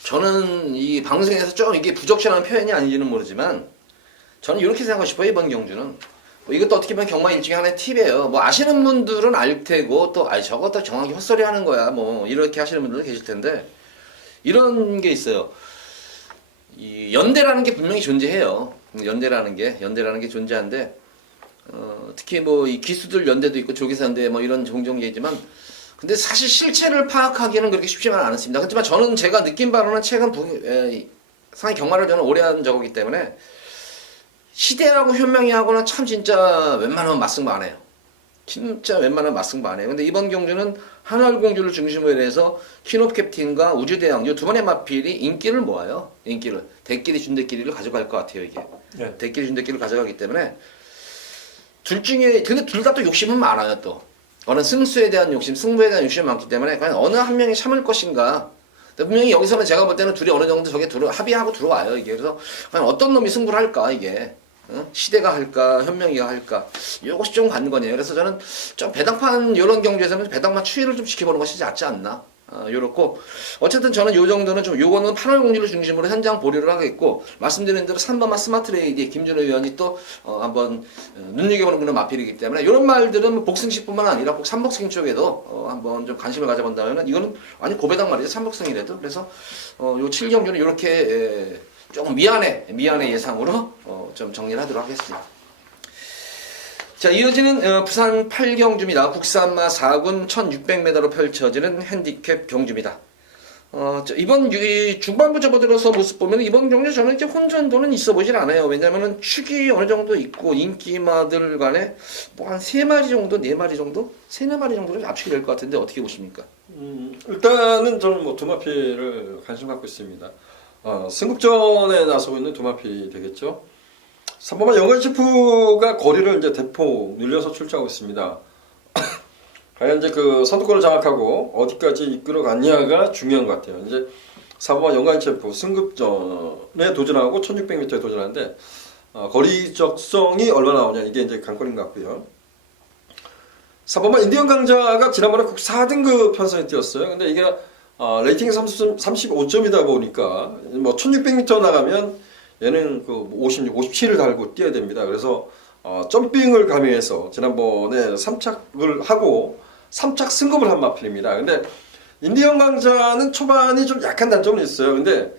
저는 이 방송에서 좀 이게 부적절한 표현이 아닌지는 모르지만 저는 이렇게 생각하고 싶어요. 이번 경주는 이것도 어떻게 보면 경마 일종의 하나의 팁이에요. 뭐 아시는 분들은 알 테고 또 저것도 정확히 헛소리 하는 거야. 뭐 이렇게 하시는 분들도 계실 텐데 이런 게 있어요. 이 연대라는 게 분명히 존재해요. 연대라는 게 존재한데 특히 뭐 이 기수들 연대도 있고 조기사 연대 뭐 이런 종종 얘기지만 근데 사실 실체를 파악하기는 그렇게 쉽지만 않습니다. 하지만 저는 제가 느낀 바로는 최근 상해 경마를 저는 오래 한 적이기 때문에 시대하고 현명히하고는 참 진짜 웬만하면 맞승부 안 해요. 진짜 웬만하면 맞승부 안 해요. 근데 이번 경주는 하늘공주를 중심으로 해서 퀸오브 캡틴과 우주대왕 이 두 번의 마필이 인기를 모아요. 인기를. 대끼리 준대끼리를 가져갈 것 같아요. 이게. 네. 대끼리 준대끼리를 가져가기 때문에 둘 중에 근데 둘 다 또 욕심은 많아요. 또. 어느 승수에 대한 욕심, 승부에 대한 욕심이 많기 때문에 과연 어느 한 명이 참을 것인가. 분명히 여기서는 제가 볼 때는 둘이 어느 정도 저게 합의하고 들어와요. 이게. 그래서 과연 어떤 놈이 승부를 할까 이게. 시대가 할까 현명이가 할까 이것이 좀 관건이에요. 그래서 저는 좀 배당판 이런 경주에서는 배당판 추이를 좀 지켜보는 것이 낫지 않나 요렇고 어쨌든 저는 요 정도는 좀 요거는 8월 공주를 중심으로 현장 보류를 하겠고 말씀드린 대로 3번마 스마트 레이디 김준호 의원이 또 한번 눈여겨보는 그런 마필이기 때문에 이런 말들은 복승식뿐만 아니라 꼭 삼복승 쪽에도 한번 좀 관심을 가져본다면 이거는 아니 고배당 말이죠. 삼복승이라도 그래서 요 7경주는 이렇게 조금 미안해 예상으로 좀 정리를 하도록 하겠습니다. 자, 이어지는 부산 8경주입니다. 국산마 4군 1600m로 펼쳐지는 핸디캡 경주입니다. 이번 중반부 접어들어서 모습 보면 이번 경주 저는 이제 혼전도는 있어 보질 않아요. 왜냐면은 축이 어느 정도 있고 인기마들 간에 뭐 한 3마리 정도, 4마리 정도, 3-4마리 정도를 압축이 될 것 같은데 어떻게 보십니까? 일단은 저는 뭐 두마피를 관심 갖고 있습니다. 승급전에 나서고 있는 두마피 되겠죠. 3번마 영건 셰프가 거리를 이제 대폭 늘려서 출전하고 있습니다. 과연 이제 그 선두권을 장악하고 어디까지 이끌어갔냐가 중요한 것 같아요. 이제 사범아 영광 챔프 승급전에 도전하고 1600m에 도전하는데 거리 적성이 얼마나 나오냐 이게 이제 관건인 것 같고요. 사범아 인디언 강자가 지난번에 국 4등급 편성에 뛰었어요. 근데 이게 레이팅이 35점이다 보니까 뭐 1600m 나가면 얘는 그 56, 57을 달고 뛰어야 됩니다. 그래서 점핑을 가미해서 지난번에 3착을 하고 3착 승급을 한 마필입니다. 근데 인디언 강자는 초반이 좀 약한 단점은 있어요. 근데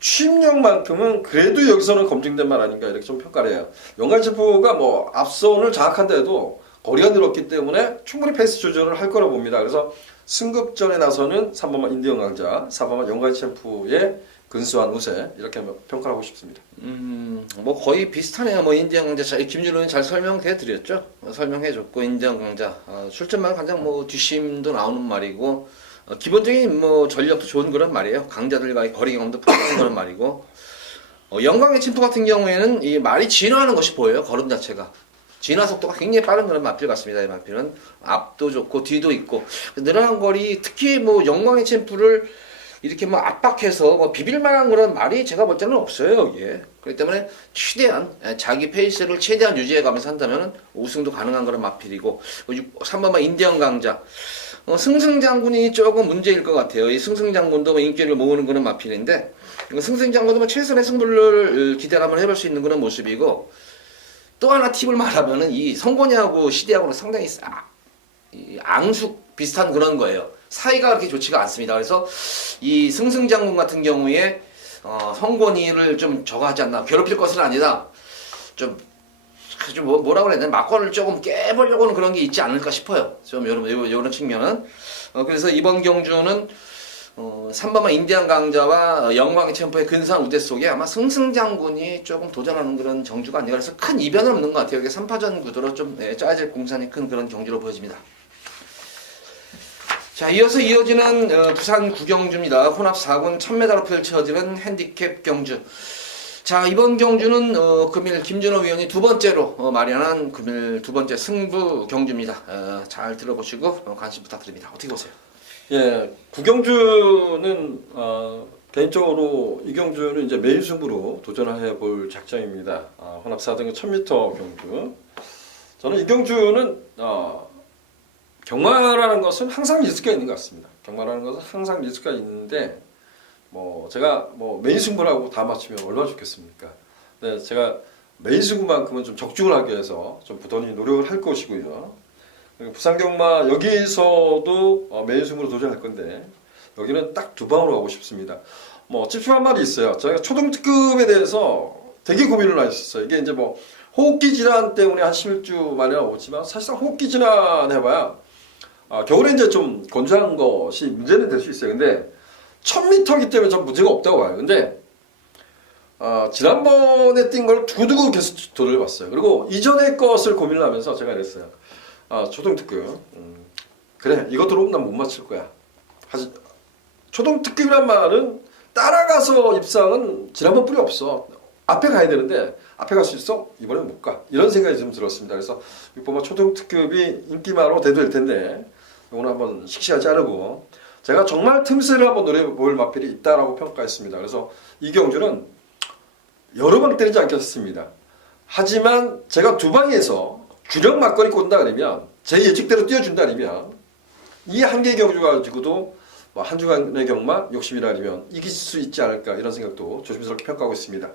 취임력만큼은 그래도 여기서는 검증된 말 아닌가 이렇게 좀 평가를 해요. 영광 챔프가 뭐 앞선을 장악한데도 거리가 늘었기 때문에 충분히 페이스 조절을 할 거라고 봅니다. 그래서 승급전에 나서는 3번만 인디언 강자, 4번만 영광 챔프의 근소한 우세 이렇게 평가를 하고 싶습니다. 뭐 거의 비슷하네요. 뭐 인디언 강자 김준호는 잘 설명해 드렸죠. 설명해줬고 인디언 강자 출전만 가장 뭐 뒷심도 나오는 말이고 기본적인 뭐 전력도 좋은 그런 말이에요. 강자들과의 거리 경험도 풍부한 그런 말이고 영광의 침투 같은 경우에는 이 말이 진화하는 것이 보여요. 걸음 자체가. 진화 속도가 굉장히 빠른 그런 마필 같습니다. 이 마필은 앞도 좋고 뒤도 있고 늘어난 거리 특히 뭐 영광의 챔프를 이렇게 뭐 압박해서 뭐 비빌만한 그런 말이 제가 볼 때는 없어요. 여기에. 그렇기 때문에 최대한 자기 페이스를 최대한 유지해가면서 한다면 우승도 가능한 그런 마필이고 3번만 인디언 강자 승승장군이 조금 문제일 것 같아요. 이 승승장군도 뭐 인기를 모으는 그런 마필인데 승승장군도 뭐 최선의 승부를 기대를 한번 해볼 수 있는 그런 모습이고 또 하나 팁을 말하면은 이 성곤이하고 시대하고는 상당히 앙숙 비슷한 그런 거예요. 사이가 그렇게 좋지가 않습니다. 그래서 이 승승장군 같은 경우에 성곤이를 좀 저거 하지 않나 괴롭힐 것은 아니다. 좀 뭐라 그래야 되나 막권을 조금 깨보려고는 그런 게 있지 않을까 싶어요. 좀 이런 측면은 그래서 이번 경주는 3번만 인디언 강자와 영광의 챔프의 근사한 우대 속에 아마 승승장군이 조금 도전하는 그런 경주가 아닌가 그래서 큰 이변은 없는 것 같아요. 이게 3파전 구도로 좀 짜질 공산이 큰 그런 경주로 보여집니다. 자, 이어서 이어지는 부산 구경주입니다. 혼합 4군 1000m로 펼쳐지는 핸디캡 경주. 자, 이번 경주는 금일 김준호 위원이 두 번째로 마련한 금일 두 번째 승부 경주입니다. 잘 들어보시고 관심 부탁드립니다. 어떻게 보세요? 예, 구경주는 개인적으로 이 경주는 이제 메인 승부로 도전해 볼 작정입니다. 혼합 4등급 1000m 경주. 저는 이 경주는 경마라는 것은 항상 리스크가 있는 것 같습니다. 경마라는 것은 항상 리스크가 있는데 뭐 제가 뭐 메인 승부라고 다 맞추면 얼마나 좋겠습니까? 네, 제가 메인 승부만큼은 좀 적중을 하기 위해서 좀 부단히 노력을 할 것이고요. 부산 경마 여기서도 메인 승부로 도전할 건데 여기는 딱 두 방으로 가고 싶습니다. 뭐 찝찝한 말이 있어요. 저희가 초등특급에 대해서 되게 고민을 많이 했었어요. 이게 이제 뭐 호흡기 질환 때문에 한 11주 만에 오지만 사실상 호흡기 질환 해봐야 겨울에 이제 좀 건조한 것이 문제는 될 수 있어요. 근데 1000m이기 때문에 전 문제가 없다고 봐요. 근데 지난번에 뛴 걸 두고두고 계속 도전해봤어요. 그리고 이전의 것을 고민을 하면서 제가 이랬어요. 초등특급 그래 이것도 난 못 맞출 거야. 초등특급이란 말은 따라가서 입상은 지난번 뿌리 없어. 앞에 가야 되는데 앞에 갈 수 있어? 이번엔 못 가. 이런 생각이 좀 들었습니다. 그래서 6번만 초등특급이 인기마로 대두될 텐데 오늘 한번 씩씩하게 자르고 제가 정말 틈새를 한번 노려볼 마필이 있다라고 평가했습니다. 그래서 이 경주는 여러 번 때리지 않겠습니다. 하지만 제가 두 방에서 균형 막걸리 꽂는다 그러면 제 예측대로 뛰어준다 그러면 이 한 개 경주 가지고도 뭐 한 주간의 경마 욕심이라 아니면 이길 수 있지 않을까 이런 생각도 조심스럽게 평가하고 있습니다.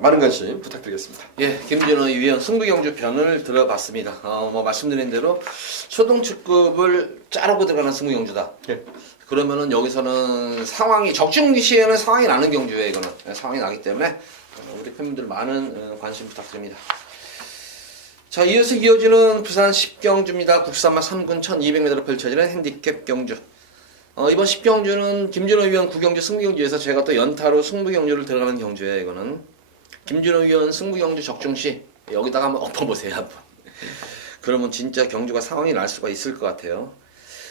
많은 관심 부탁드리겠습니다. 예, 김준호 위원 승부경주 편을 들어봤습니다. 뭐 말씀드린 대로 초등축급을 자르고 들어가는 승부경주다. 예. 그러면은 여기서는 상황이 적중 시에는 상황이 나는 경주예요. 이거는 상황이 나기 때문에 우리 팬분들 많은 관심 부탁드립니다. 자, 이어서 이어지는 부산 10경주입니다. 국산마 3군 1200m로 펼쳐지는 핸디캡 경주. 이번 10경주는 김준호 위원 구경주 승부경주에서 제가 또 연타로 승부경주를 들어가는 경주예요. 이거는 김준호 위원 승부경주 적중시 여기다가 한번 엎어보세요. 한번. 그러면 진짜 경주가 상황이 날 수가 있을 것 같아요.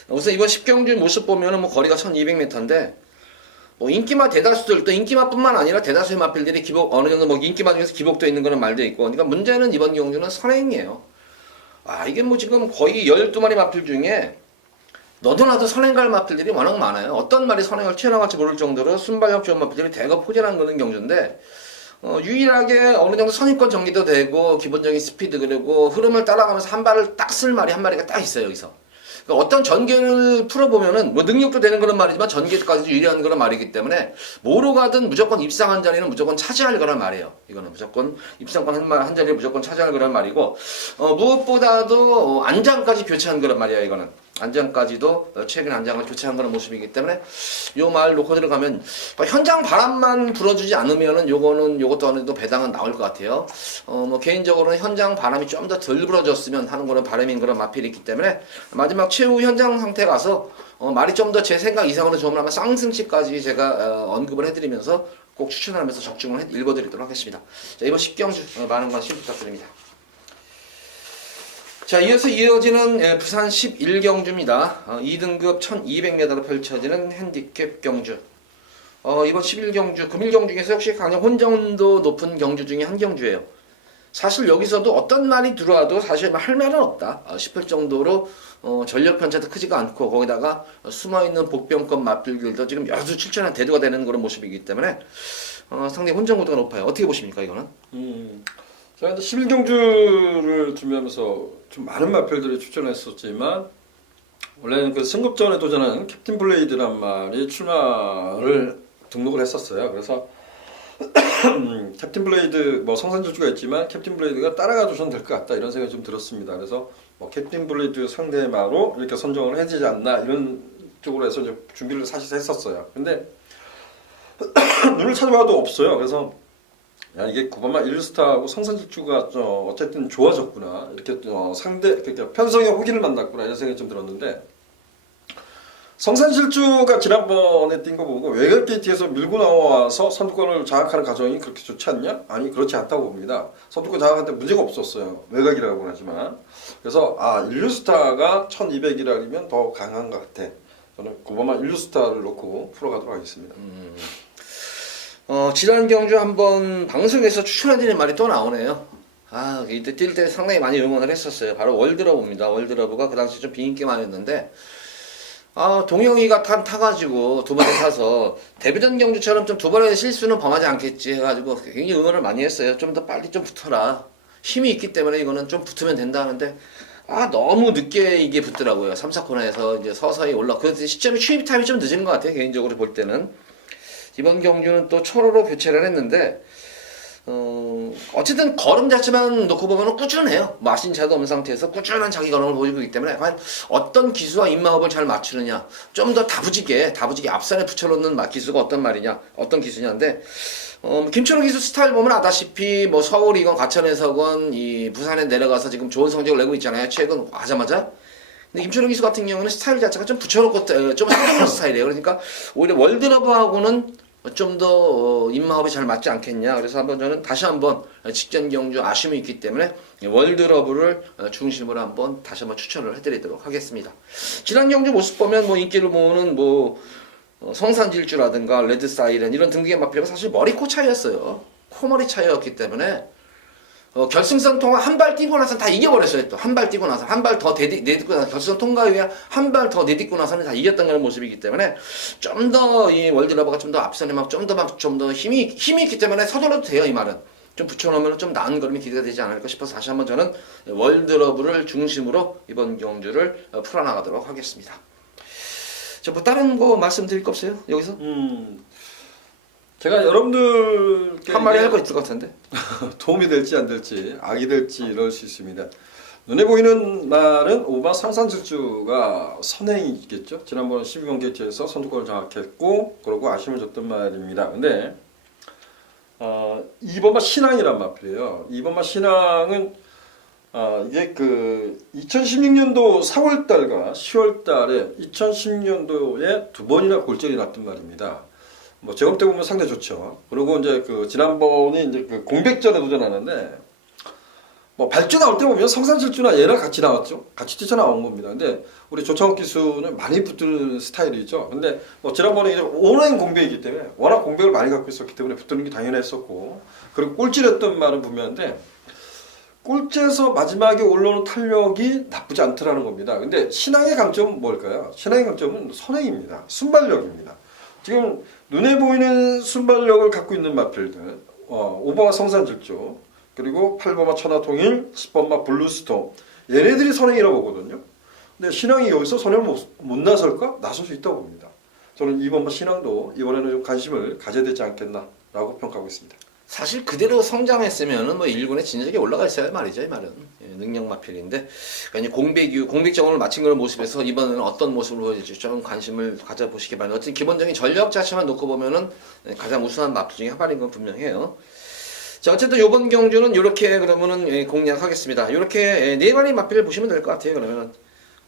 우선 이번 10경주 모습 보면은 뭐 거리가 1200m인데 뭐 인기마 대다수들 또 인기마뿐만 아니라 대다수의 마필들이 기복 어느 정도 뭐 인기마 중에서 기복도 있는 그런 말도 있고 그러니까 문제는 이번 경주는 선행이에요. 이게 뭐 지금 거의 12마리 마필 중에 너도나도 선행갈 마필들이 워낙 많아요. 어떤 말이 선행을 튀어나갈지 모를 정도로 순발력 좋은 마필들이 대거 포진한 거는 경주인데 유일하게 어느 정도 선입권 정리도 되고 기본적인 스피드 그리고 흐름을 따라가면서 한 발을 딱 쓸 말이 한 마리가 딱 있어요 여기서. 그러니까 어떤 전개를 풀어보면은 뭐 능력도 되는 그런 말이지만 전개까지도 유리한 그런 말이기 때문에 뭐로 가든 무조건 입상한 자리는 무조건 차지할 그런 말이에요. 이거는 무조건 입상권 한 자리를 무조건 차지할 그런 말이고 무엇보다도 안장까지 교체한 그런 말이야 이거는. 안장까지도 최근 안장을 교체한 그런 모습이기 때문에 요 말 놓고 들어가면 현장 바람만 불어주지 않으면은 요것도 어느 정도 배당은 나올 것 같아요. 뭐 개인적으로는 현장 바람이 좀 더 덜 불어줬으면 하는 그런 바람인 그런 마필이 있기 때문에 마지막 최후 현장 상태 가서 말이 좀 더 제 생각 이상으로 좋으면 아마 쌍승치까지 제가 언급을 해드리면서 꼭 추천하면서 적중을 읽어드리도록 하겠습니다. 자, 이번 10경주 많은 관심 부탁드립니다. 자, 이어서 이어지는 부산 11경주입니다. 2등급 1200m로 펼쳐지는 핸디캡 경주. 이번 11경주, 금일경 중에서 역시 가장 혼전도 높은 경주 중에 한 경주예요. 사실 여기서도 어떤 말이 들어와도 사실 할 말은 없다 싶을 정도로 전력 편차도 크지가 않고 거기다가 숨어있는 복병권 마필들도 지금 여수 출전한 대두가 되는 그런 모습이기 때문에 상당히 혼전도가 높아요. 어떻게 보십니까 이거는? 제가 11경주를 준비하면서 좀 많은 마필들이 출전했었지만 원래는 그 승급전에 도전하는 캡틴 블레이드란 말이 출마를 등록을 했었어요. 그래서 캡틴 블레이드 뭐 성산질주가 있지만 캡틴 블레이드가 따라가 주셔도 될 것 같다 이런 생각이 좀 들었습니다. 그래서 뭐 캡틴 블레이드 상대마로 이렇게 선정을 해지지 않나 이런 쪽으로 해서 이제 준비를 사실 했었어요. 근데 눈을 찾아봐도 없어요. 그래서 야 이게 9번마 일루스타하고 성산질주가 어쨌든 좋아졌구나 이렇게 상대 그러니까 편성의 호기를 만났구나 이런 생각이 좀 들었는데 성산질주가 지난번에 뛴 거 보고 외곽 게이트에서 밀고 나와서 선두권을 장악하는 과정이 그렇게 좋지 않냐? 아니 그렇지 않다고 봅니다. 선두권 장악할 때 문제가 없었어요. 외곽이라고는 하지만 그래서 일루스타가 1200이라면 더 강한 것 같아. 저는 9번마 일루스타를 놓고 풀어가도록 하겠습니다. 지난 경주 한번 방송에서 추천해드린 말이 또 나오네요. 이때 뛸 때 상당히 많이 응원을 했었어요. 바로 월드러브입니다. 월드러브가 그 당시 좀 비인기만이었는데 동영이가 타가지고 두 번에 타서 데뷔전 경주처럼 좀 두 번의 실수는 범하지 않겠지 해가지고 굉장히 응원을 많이 했어요. 좀 더 빨리 좀 붙어라. 힘이 있기 때문에 이거는 좀 붙으면 된다 하는데 너무 늦게 이게 붙더라고요. 3, 4코너에서 이제 서서히 그래서 시점이 취입 타임이 좀 늦은 것 같아요. 개인적으로 볼 때는. 이번 경주는 또 초로로 교체를 했는데 어쨌든 걸음 자체만 놓고 보면 꾸준해요. 마신 차도 없는 상태에서 꾸준한 자기 걸음을 보여주고 있기 때문에 과연 어떤 기수와 입마법을 잘 맞추느냐 좀 더 다부지게 앞선에 붙여놓는 기수가 어떤 기수냐인데 김철호 기수 스타일 보면 아다시피 뭐 서울이건 과천에서건 이 부산에 내려가서 지금 좋은 성적을 내고 있잖아요. 최근 하자마자. 근데 김철호 기수 같은 경우는 스타일 자체가 좀 붙여놓고 좀 상징적 스타일이에요. 그러니까 오히려 월드러브하고는 좀 더 입마법이 잘 맞지 않겠냐. 그래서 저는 다시 한번 직전 경주 아쉬움이 있기 때문에 월드러브를 중심으로 한번 다시 한번 추천을 해드리도록 하겠습니다. 지난 경주 모습 보면 인기를 모으는 성산질주라든가 레드사이렌 이런 등등의 마필가 사실 머리코 차이였어요. 코머리 차이였기 때문에 결승선 통과 한 발 뛰고 나서 다 이겨버렸어요. 또 한 발 뛰고 나서 한 발 더 내딛고 나서 결승선 통과 위에 한 발 더 내딛고 나서는 다 이겼던 그런 모습이기 때문에 좀 더 이 월드러버가 좀 더 앞선에 좀 더 힘이 있기 때문에 서둘러도 돼요. 이 말은 좀 붙여놓으면 좀 나은 걸음이 기대가 되지 않을까 싶어서 다시 한번 저는 월드러브를 중심으로 이번 경주를 풀어나가도록 하겠습니다. 뭐 다른 거 말씀드릴 거 없어요? 여기서? 제가 여러분들께 한 마디 할 거 있을 것 같은데 도움이 될지 안 될지 악이 될지 이럴 수 있습니다. 눈에 보이는 말은 5번 성산질주가 선행이겠죠. 지난번 12번 게이트에서 선두권을 장악했고 그러고 아쉬움을 줬던 말입니다. 근데 2번마 신앙이란 마필이에요. 2번마 신앙은 이게 2016년도 4월달과 10월달에 2010년도에 두 번이나 골절이 났던 말입니다. 제검 때 보면 상당히 좋죠. 그리고 이제 지난번에 이제 공백전에 도전하는데 발주 나올 때 보면 성산질주나 얘랑 같이 나왔죠. 같이 뛰쳐나온 겁니다. 근데 우리 조창욱 기수는 많이 붙는 스타일이죠. 근데 지난번에 이제 오랜 공백이기 때문에 워낙 공백을 많이 갖고 있었기 때문에 붙는 게 당연했었고 그리고 꼴찌했던 말은 분명한데 꼴찌에서 마지막에 올라오는 탄력이 나쁘지 않더라는 겁니다. 근데 신앙의 강점은 뭘까요? 신앙의 강점은 선행입니다. 순발력입니다. 지금 눈에 보이는 순발력을 갖고 있는 마필들, 5번마 성산질주, 그리고 8번마 천하통일, 10번마 블루스톰, 얘네들이 선행이라고 보거든요. 근데 신앙이 여기서 선행을 못 나설까? 나설 수 있다고 봅니다. 저는 2번마 신앙도 이번에는 좀 관심을 가져야 되지 않겠나라고 평가하고 있습니다. 사실 그대로 성장했으면은 뭐 1군에 진작에 올라가 있어야 말이죠, 이 말은. 예, 능력 마필인데, 그러니까 공백 정원을 마친 그런 모습에서 이번에는 어떤 모습을 보여줄지 좀 관심을 가져보시기 바랍니다. 어쨌든 기본적인 전력 자체만 놓고 보면은 가장 우수한 마필 중에 한 발인 건 분명해요. 자, 어쨌든 이번 경주는 이렇게 그러면은 공략하겠습니다. 이렇게 네 마리 마필을 보시면 될 것 같아요. 그러면은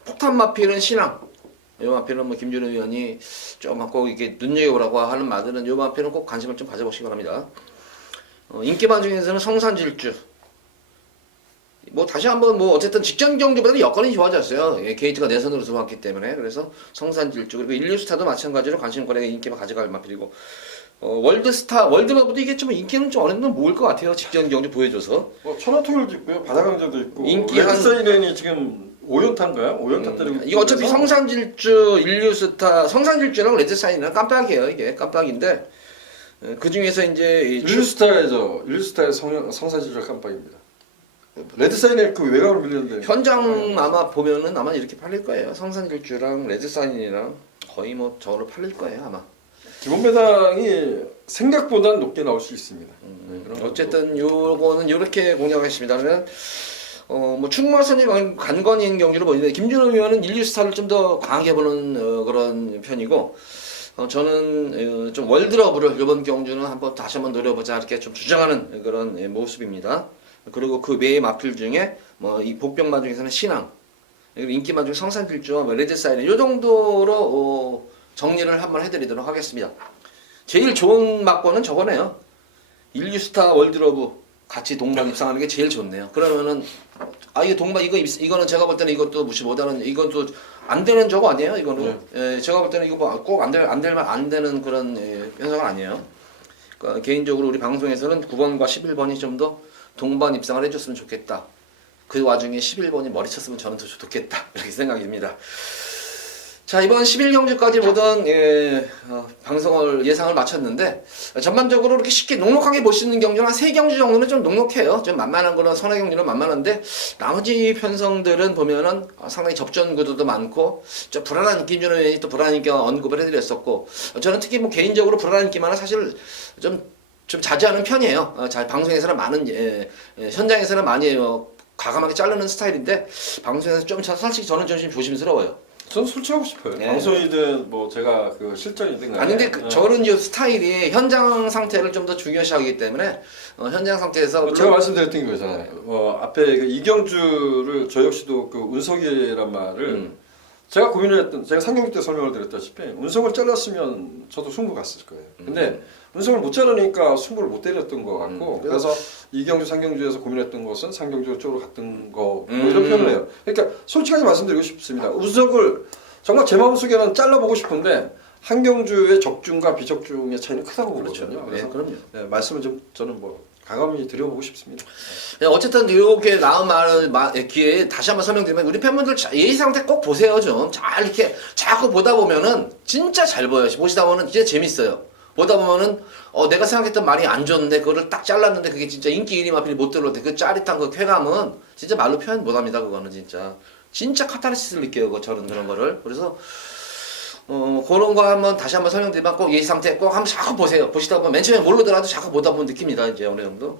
폭탄 마필은 신앙. 이 마필은 뭐 김준호 의원이 좀 꼭 이렇게 눈여겨보라고 하는 말들은 이 마필은 꼭 관심을 좀 가져보시기 바랍니다. 인기반 중에서는 성산질주. 뭐 다시 한번 뭐 어쨌든 직전 경주보다 여건이 좋아졌어요. 예, 게이트가 내선으로 들어왔기 때문에. 그래서 성산질주 그리고 인류스타도 마찬가지로 관심거래에 인기만 가져갈 마필이고 월드스타 월드마블도 이게 좀 인기는 좀 어느 정도 모을 것 같아요. 직전 경주 보여줘서. 천하통일도 있고요, 바다강자도 있고. 인기 한 레드사이렌이 지금 5연타인가요? 5연타 때리고. 이거 어차피 성산질주, 인류스타, 성산질주랑 레드사인이랑 깜빡이에요. 이게 깜빡인데. 그 중에서 이제 인류스타의 성사질주 깜빡입니다. 레드사인의 그 외곽으로 밀렸는데 현장 아마 보면은 아마 이렇게 팔릴 거예요. 성산질주랑 레드사인이랑 거의 뭐 저로 팔릴 거예요 아마. 기본 배당이 생각보다 높게 나올 수 있습니다. 어쨌든 요거는 요렇게 공략하겠습니다. 그러면 뭐 충마선이 관건인 경주를 보는데 김준호 의원은 인류스타를 좀 더 강하게 보는 그런 편이고. 저는 좀 월드러브를 이번 경주는 다시 한번 노려보자 이렇게 좀 주장하는 그런 모습입니다. 그리고 그 외의 마필 중에 뭐 이 복병마 중에서는 신앙, 그리고 인기마 중에 성산질주와 뭐 레드사이렌 이 정도로 정리를 한번 해드리도록 하겠습니다. 제일 좋은 막권은 저거네요. 인류스타 월드러브 같이 동반 입상하는 게 제일 좋네요. 그러면은 이게 이거는 제가 볼 때는 이것도 무시 못하는 이것도 안 되는 저거 아니에요? 이거는 제가 볼 때는 이거 꼭 안 되는 그런 현상은 아니에요. 그러니까 개인적으로 우리 방송에서는 9번과 11번이 좀 더 동반 입상을 해줬으면 좋겠다. 그 와중에 11번이 머리 쳤으면 저는 더 좋겠다 이렇게 생각이 듭니다. 자, 이번 11경주까지 모든 방송을 예상을 마쳤는데 전반적으로 이렇게 쉽게 넉넉하게 볼 수 있는 경주는 한 3경주 정도는 좀 넉넉해요. 좀 만만한 거는 선화 경주는 만만한데 나머지 편성들은 보면은 상당히 접전 구도도 많고 좀 불안한 김준호 의원이 또 불안한 인기가 언급을 해드렸었고 저는 특히 뭐 개인적으로 불안한 인기만은 사실 좀 자제하는 편이에요. 방송에서는 많은 현장에서는 많이 과감하게 자르는 스타일인데 방송에서 좀 솔직히 저는 좀 조심스러워요. 저는 솔직하고 싶어요. 방송이든 뭐 제가 그 실전이든 간에. 아니 근데 저는 이 스타일이 현장 상태를 좀 더 중요시하기 때문에 현장 상태에서 제가 말씀드렸던 거잖아요. 앞에 그 이경주를 저 역시도 그 운석이란 말을 제가 고민을 했던 제가 상경주 때 설명을 드렸다시피 운석을 잘랐으면 저도 승부 갔을 거예요. 근데 운석을 못 자르니까 승부를 못 때렸던 것 같고 그래서 이경주 상경주에서 고민했던 것은 상경주 쪽으로 갔던 거 이런 표현을 해요. 그러니까 솔직하게 말씀드리고 싶습니다. 운석을 정말 제 마음속에는 잘라보고 싶은데 한경주의 적중과 비적중의 차이는 크다고 보거든요. 그래서 그럼요. 말씀을 좀 저는 뭐 과감히 드려보고 싶습니다. 어쨌든 이렇게 나온 말 기회에 다시 한번 설명드리면 우리 팬분들 예의 상태 꼭 보세요. 좀 잘 이렇게 자꾸 보다 보면은 진짜 잘 보여요. 보시다 보면 진짜 재밌어요. 보다 보면은 내가 생각했던 말이 안 좋은데 그거를 딱 잘랐는데 그게 진짜 인기 1위 마필이 못 들어올 때 그 짜릿한 그 쾌감은 진짜 말로 표현 못합니다. 그거는 진짜 카타르시스를 느껴요. 저는 그런 거를. 그래서 그런 거 다시 한번 설명드리면 꼭 예의 상태 꼭 한번 자꾸 보세요. 보시다 보면 맨 처음에 모르더라도 자꾸 보다 보면 느낍니다. 이제 어느 정도.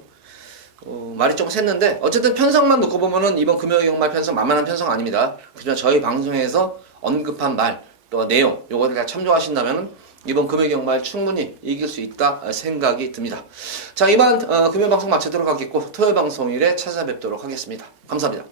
말이 좀 샜는데 어쨌든 편성만 놓고 보면은 이번 금요일경말 편성 만만한 편성 아닙니다. 그냥 저희 방송에서 언급한 말 또 내용 요거를 다 참조하신다면은 이번 금요일경말 충분히 이길 수 있다 생각이 듭니다. 자, 이번 금요일 방송 마치도록 하겠고 토요일 방송일에 찾아뵙도록 하겠습니다. 감사합니다.